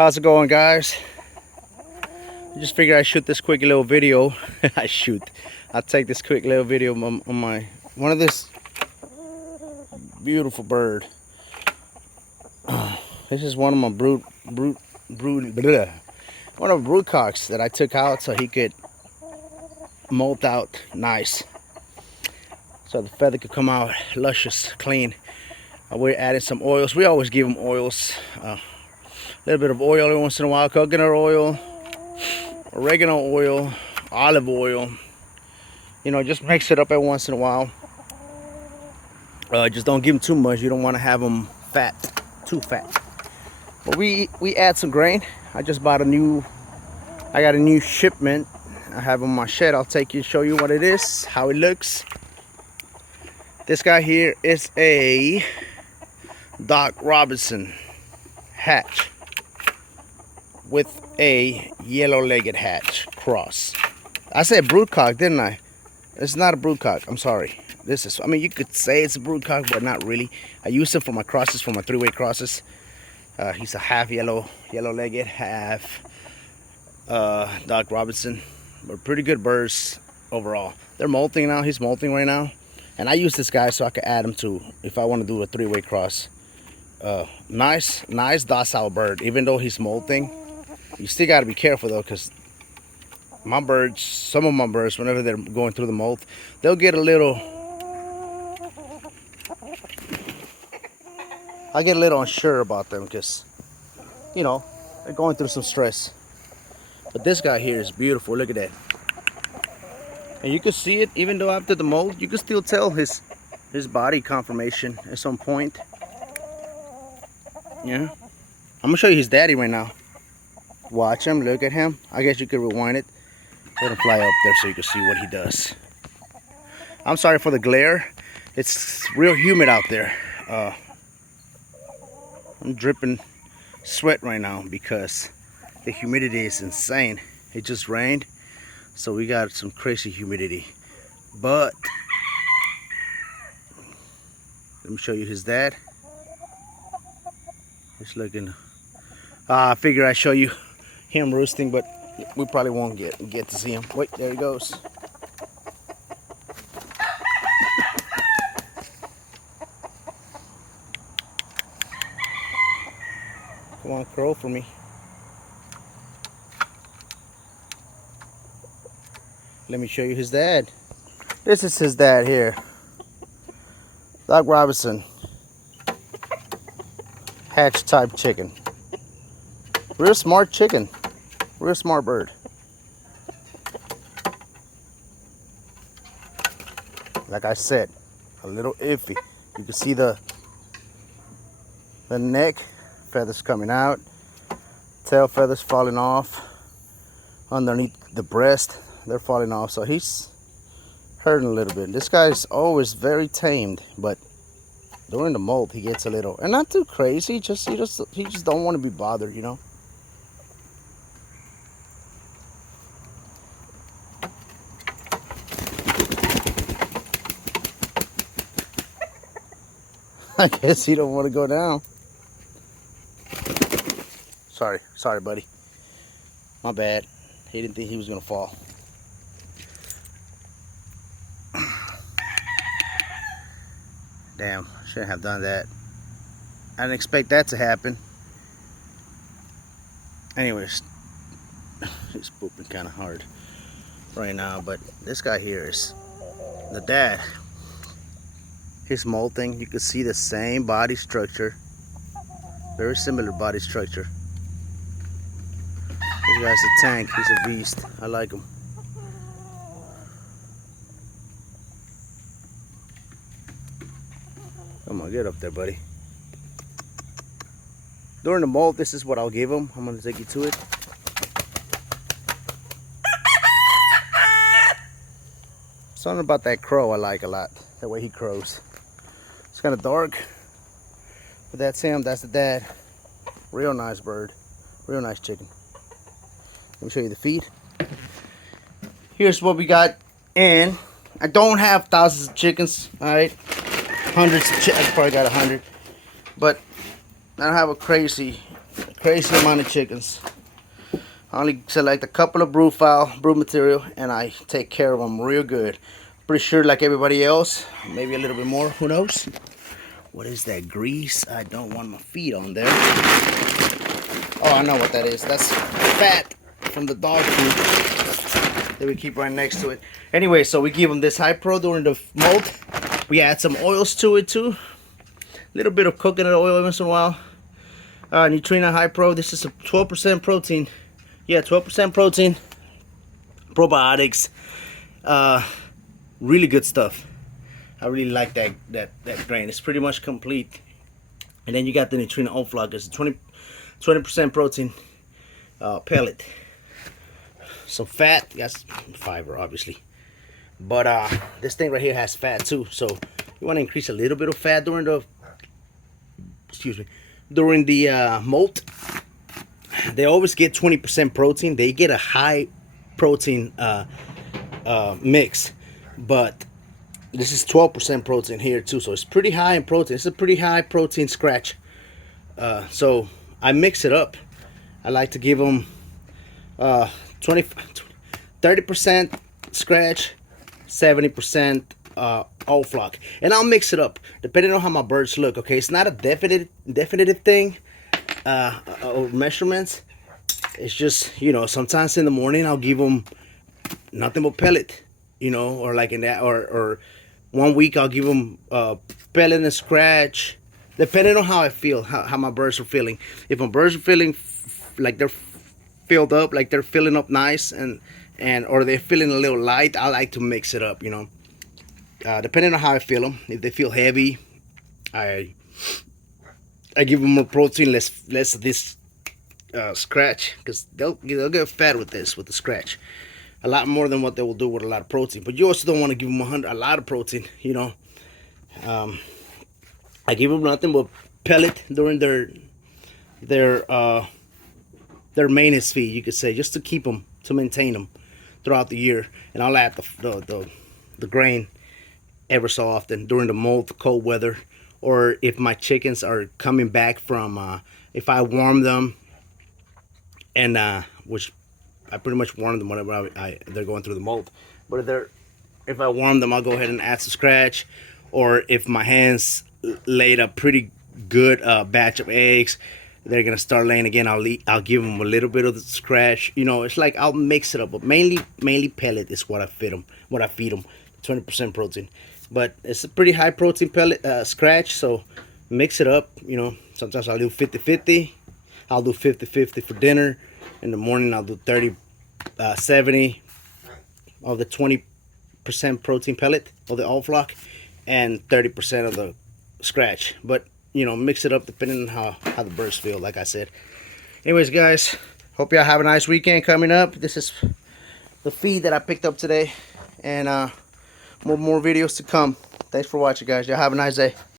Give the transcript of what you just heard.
How's it going, guys? I just figured I'd shoot this quick little video. I'll take this quick little video on my one of this beautiful bird. This is one of my one of brood cocks that I took out so he could molt out nice, so the feather could come out luscious, clean. We're adding some oils. We always give them oils. A little bit of oil every once in a while, coconut oil, oregano oil, olive oil. You know, just mix it up every once in a while. Just don't give them too much. You don't want to have them fat, too fat. But we add some grain. I just bought I got a new shipment. I have on my shed. I'll take you, show you what it is, how it looks. This guy here is a Doc Robinson hatch with a yellow-legged hatch cross. I said broodcock, didn't I? It's not a broodcock. I'm sorry. This is, I mean, you could say it's a broodcock, but not really. I use it for my crosses, for my three-way crosses. He's a half yellow-legged, half Doc Robinson. But pretty good birds overall. They're molting now. He's molting right now. And I use this guy so I can add him to, if I want to do a three-way cross. Nice docile bird. Even though he's molting, you still got to be careful though, because my birds, some of my birds, whenever they're going through the molt, they'll get a little, I get a little unsure about them because, you know, they're going through some stress. But this guy here is beautiful. Look at that. And you can see it, even though after the molt, you can still tell his body conformation at some point. Yeah. I'm gonna show you his daddy right now. Watch him, look at him. I guess you could rewind it. Let him fly up there so you can see what he does. I'm sorry for the glare. It's real humid out there. I'm dripping sweat right now because the humidity is insane. It just rained, so we got some crazy humidity. But let me show you his dad. He's looking. I figure I'd show you him roosting, but we probably won't get to see him. Wait, there he goes. Come on, crow for me. Let me show you his dad. This is his dad here. Doc Robinson. Hatch type chicken. Real smart chicken. Real smart bird. Like I said, a little iffy. You can see the neck feathers coming out, tail feathers falling off underneath the breast. They're falling off, so he's hurting a little bit. This guy's always very tamed, but during the molt he gets a little, and not too crazy. He just don't want to be bothered, you know. I guess he don't want to go down. Sorry, buddy. My bad. He didn't think he was gonna fall. Damn, shouldn't have done that. I didn't expect that to happen. Anyways, he's pooping kind of hard right now, but this guy here is the dad. He's molting. You can see the same body structure, very similar body structure. This guy's a tank. He's a beast. I like him. Come on, get up there, buddy. During the molt, this is what I'll give him. I'm gonna take you to it. Something about that crow I like a lot. The way he crows. It's kind of dark, but that's him. That's the dad. Real nice bird. Real nice chicken. Let me show you the feed. Here's what we got in. I don't have thousands of chickens, all right? Hundreds of chickens. I probably got 100, but I don't have a crazy crazy amount of chickens. I only select a couple of brood material, and I take care of them real good. Pretty sure like everybody else, maybe a little bit more, who knows? What is that grease? I don't want my feet on there. Oh, I know what that is. That's fat from the dog food that we keep right next to it. Anyway, so we give them this high pro during the molt. We add some oils to it too. A little bit of coconut oil once in a while. Neutrina High Pro. This is a 12% protein. Yeah, 12% protein. Probiotics. Really good stuff. I really like that grain. It's pretty much complete. And then you got the Neutrina Oflock. It's a 20% protein pellet. Some fat. That's fiber, obviously. But this thing right here has fat too. So you want to increase a little bit of fat during the molt. They always get 20% protein. They get a high protein mix, but this is 12% protein here too, so it's pretty high in protein. It's a pretty high protein scratch. So I mix it up. I like to give them 30% scratch, 70% all flock, and I'll mix it up depending on how my birds look. Okay, it's not a definitive thing or measurements. It's just, you know, sometimes in the morning I'll give them nothing but pellet, you know, or like in that, or 1 week I'll give them pellet and scratch, depending on how I feel, how my birds are feeling. If my birds are feeling like they're filled up, like they're filling up nice, and or they're feeling a little light, I like to mix it up, you know. Depending on how I feel them. If they feel heavy, I give them more protein, less of this scratch, because they'll get fat with this, with the scratch, a lot more than what they will do with a lot of protein. But you also don't want to give them a lot of protein, you know. I give them nothing but pellet during their maintenance feed, you could say, just to keep them, to maintain them throughout the year. And I'll add the grain ever so often during the molt, cold weather, or if my chickens are coming back from if I warm them, and which I pretty much warm them whenever they're going through the molt. But if I warm them, I'll go ahead and add some scratch. Or if my hens laid a pretty good batch of eggs, they're gonna start laying again, I'll give them a little bit of the scratch. You know, it's like I'll mix it up, but mainly pellet is what I feed them. 20% protein, but it's a pretty high protein pellet scratch. So mix it up. You know, sometimes I'll do 50-50. I'll do 50-50 for dinner. In the morning I'll do 30-70 of the 20% protein pellet of the all flock, and 30% of the scratch. But you know, mix it up depending on how the birds feel, like I said. Anyways, guys, hope y'all have a nice weekend coming up. This is the feed that I picked up today, and more videos to come. Thanks for watching, guys. Y'all have a nice day.